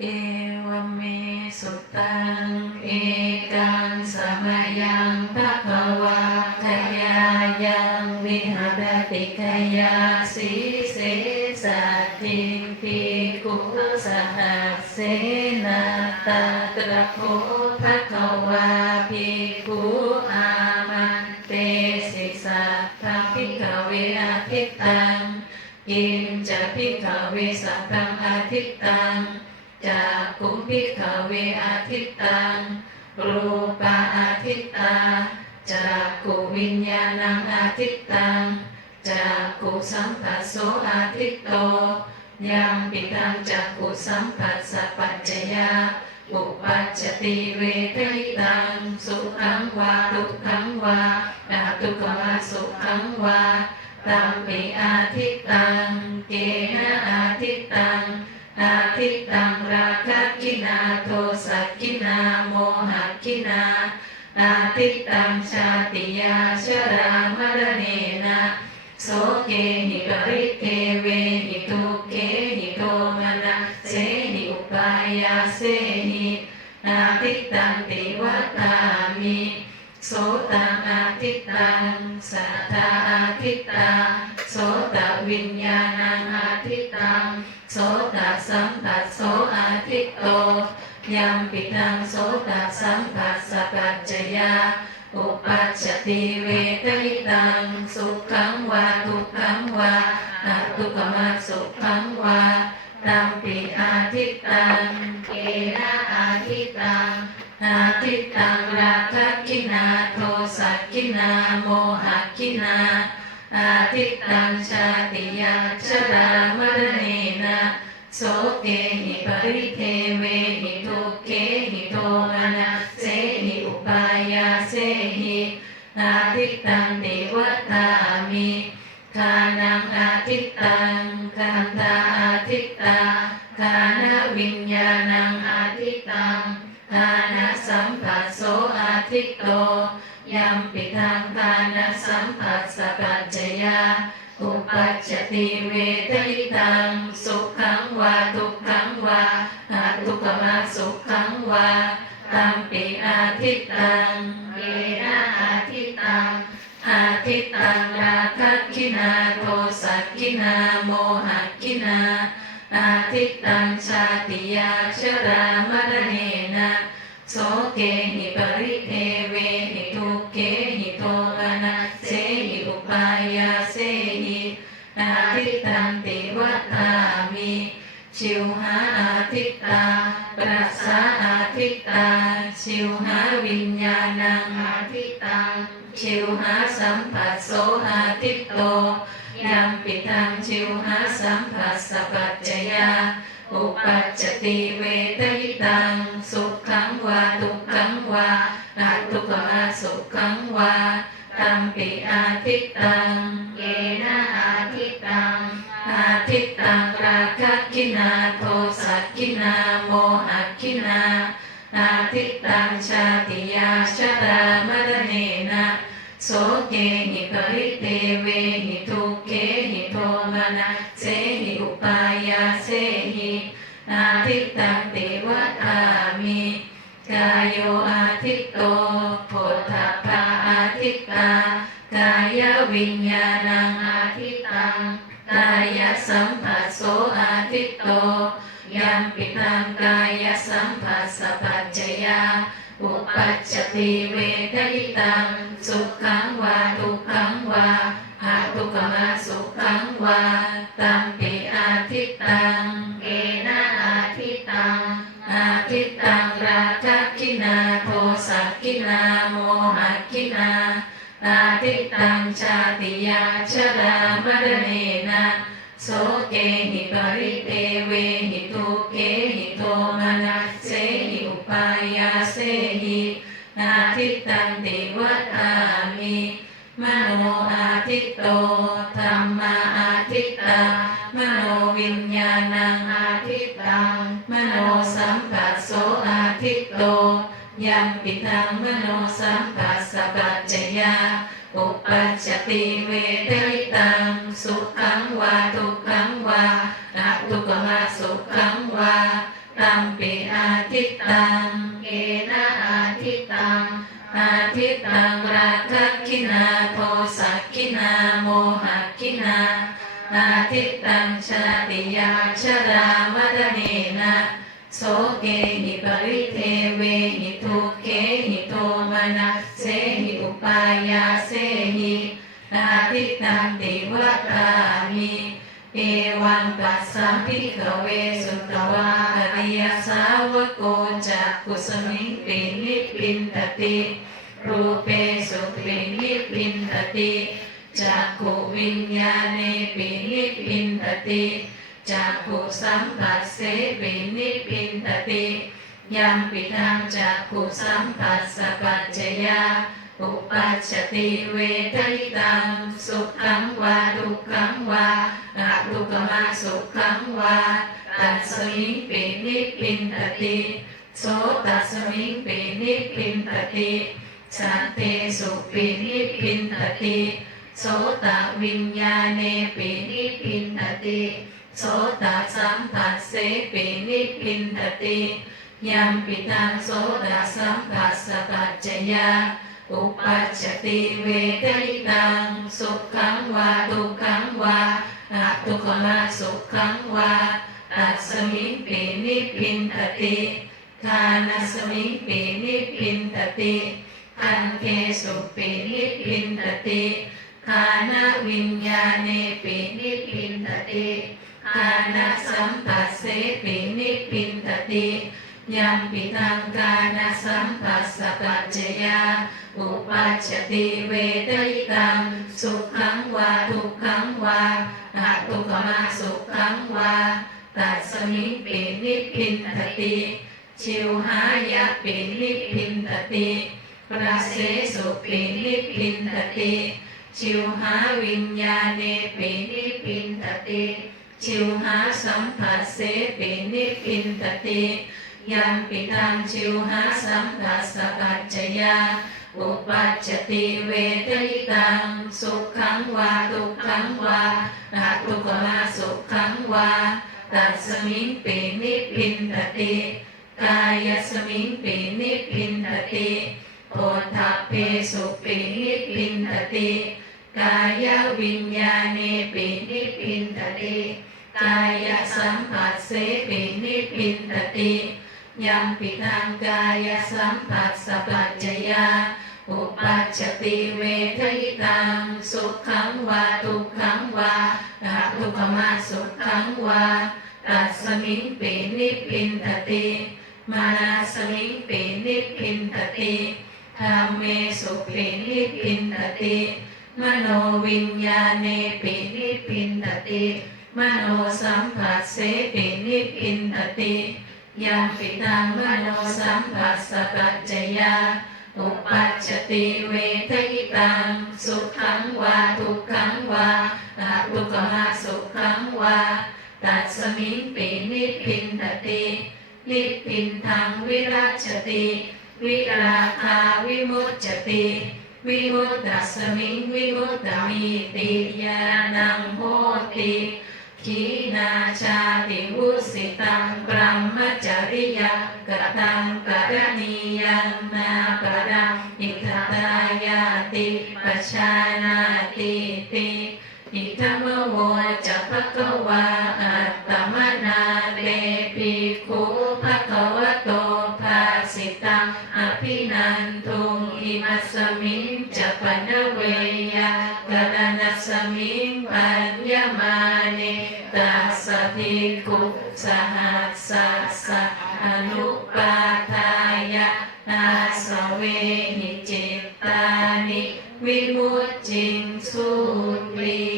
เอวเมสุตัง เอกังสมยังภะคะวะทยายังวิหารติกายาสีเสสัตติปิกุสหัสเสนาตาตระโคภะคะวาภิกขุอามันเตสิสัทธาภิกขเวอาทิตตังกินจะพิกขเวสัพพังอาทิตตัง จากขุมพิกเวอาทิตตังรูปาอาทิตตาจากขุวิญญาณังอาทิตตังจากขุสัมผัสโสอาทิตโตยังปิตังจากขุสัมผัสสะปัจจยาอุปัจจติเวทิตังสุขังวาทุกขังวาอาทุกขวาสุขังวาตัมปิอาทิตตังเกนะอาทิตตังาทิตังราคะกินาโทสักกินาโมหะกินาอาทิตตังชาติยาชรามรเนนะโสเกหิปริ ทิตโตยัมปิตังโสตสัมผัสสะปัจจยาอุปัชชติเวทิตังสุขังวาทุกขังวาอาทุกมาสุขังวาตัมปิอาทิตตังเกนะอาทิตตังอาทิตตังราคะกินาโทสักกินาโมหะกินาอาทิตตังชาติยาชรามรเนนะโสเกหิ ปริเทเวหิทุกเกหิโทมานะเสหิอุปายาเสหิอาทิตตังติวัตตามิคานังอาทิตตังคันตาอาทิตตาคานวิญญาณังอาทิตตังทานสัมผัสโสอาทิตโต ยัมปิทางทานะสัมผัสสะปัจจยาอุปัชชติเวทยิตังสุขังวาทุกขังวาอาทุกขมาสุขังวาตัมปิอาทิตังเยนะอาทิตังอาทิตตังราคะกินาโทสักกินาโมหะกินา อาทิตตังชาติยาชรามรเนนะโสเกหิปริ ชิวหาอาทิตตาปรัสสาอาทิตตา ชิวหาวิญญาณังอาทิตตังชิวหาสัมผัสโสอาทิตโตยัมปิตังชิวหาสัมผัสสะปัจจยาอุปัจจติเวทยิตังสุขังวาทุกขังวาอาทุกขมาสุขังวาตัมปิอาทิตตังเยนะอาทิตตังอา ทิตตังราคะกินาโทสักกินาโมหะกินาอาทิตตังชาติยาชรามรเนนะโสเกหิปริเทเวหิทุเกหิโทมนะเสหิอุปายาเสหิอาทิตตังติวัตามิกายโยอาทิตโตโพธพาอาทิตตากายวิญญาณ งอาทิตตังกายสัมผัสโสอาทิตโตยัมปิตังกายสัมผัสสะปัจจยาอุปัจจติเวทยิตังสุขังวาทุกขังวาหาทุกขมาสุขังวาตัมปิอาทิตตัง มปิตังมโนสัมผัสสะปัจจยาอุปัชชติเวทวิตังสุขังวาทุกขังวาอะทุกขมาสุขังวาตัมปิอาทิตตังเกนะอาทิตังอาทิตตังราคะคินาโทสักคินาโมหะคินาอาทิตตังชาติยาชรามรณเนนะโสเกหิปริเทเวหิทุก นัเสหิอุปายาเสหิอาทิตตังติวตามิเอวังปัสสัมพิขเวสุตวาอริยสาวโกจักกุสมิงปินิพพินตติรูเปสุปินิพพินตติจักขุวิญญาเนปินิพพินตติจักขุสัมผัสเสปินิพพินตติ ยัมปิทังจักขุสัมผัสสะปัจจยาอุปัชชติเวทยิตังสุขังวาทุกขังวาอะทุกขมาสุขังวาตัสสมิงปินิพพินตติโสตัสมิงปินิพพินตติสันเตสุปินิพพินตติโสตวิญญาเนปินิพพินตติโสตสัมผัสเสปินิพพินตติ ยัมปิตังโสตสัมผัสสะปัจจยาอุปัชชติเวทยิตังสุขังวาทุกขังวาอะทุกขมาสุขังวาตัสมิงปินิพพินตติทานัสมิงปินิพพินตติอันเทสุปินิพพินตติคานวิญญาเนปินิพพินตติคานสัมปัสเสปินิพพินตติ ยัมปิทังกานสัมปัสสะปัจจยาอุปัชติเวทยิตังสุขังวาทุกขังวาอะทุกมาสุขังวาตัสมิงปินิพินตติชิวหายะปินิพินตติปราเสสุปินิพินตติชิวหาวิญญาเนปินิพินตติชิวหาสัมผัสเสปินิพพินตติ ยัมปิทังชิวหาสัมผัสสะปัจจยาอุปัชชติเวทยิตัง สุขังวาทุกขังวาอะทุกขมาสุขังวาตัสมิงปินิพินตติกายสมิงปินิพินตติโอทัพเพสุปินิพินตติกายวิญญาเนปินิพินตติกายสัมผัสเสปินิพินตติ ยัมปิทังกายสัมผัสสะปัจจยาอุปัชติเวทยิตังสุขังวาทุกขังวาอะทุกขมาสุขังวาตัสมิงปินิพินตติมานาสมิงปินิพินตติธรรมเมสุปินิพินตติมโนวิญญาเนปินิพินตติมโนสัมผัสเสปินิพพินตติ ยัมปิตังมโนสัมผัสสะปัจจยาอุปัชชติเวทยิตังสุขังวาทุกขังวาอะทุกขมาสุขังวาตัสสมิงปินิพินตตินิพินทังวิรัชติวิราคาวิมุตจติวิมุตตัสสมิงวิมุตตมีติยานังโหติ ขีนาชาติวุสิตังปรมจริยกะตังกรณียังนาปรังอิทตายาติปชานาติติอิทมโวจะภะคะวาอัตตมน พินันทุงอิมัสมิงจัปนเวียากรณสมิงปัญญามานิตัสติกุสหัสสะสะอนุปาทายะนาสเวหิจิตตานิวิมุตจิงสุตรี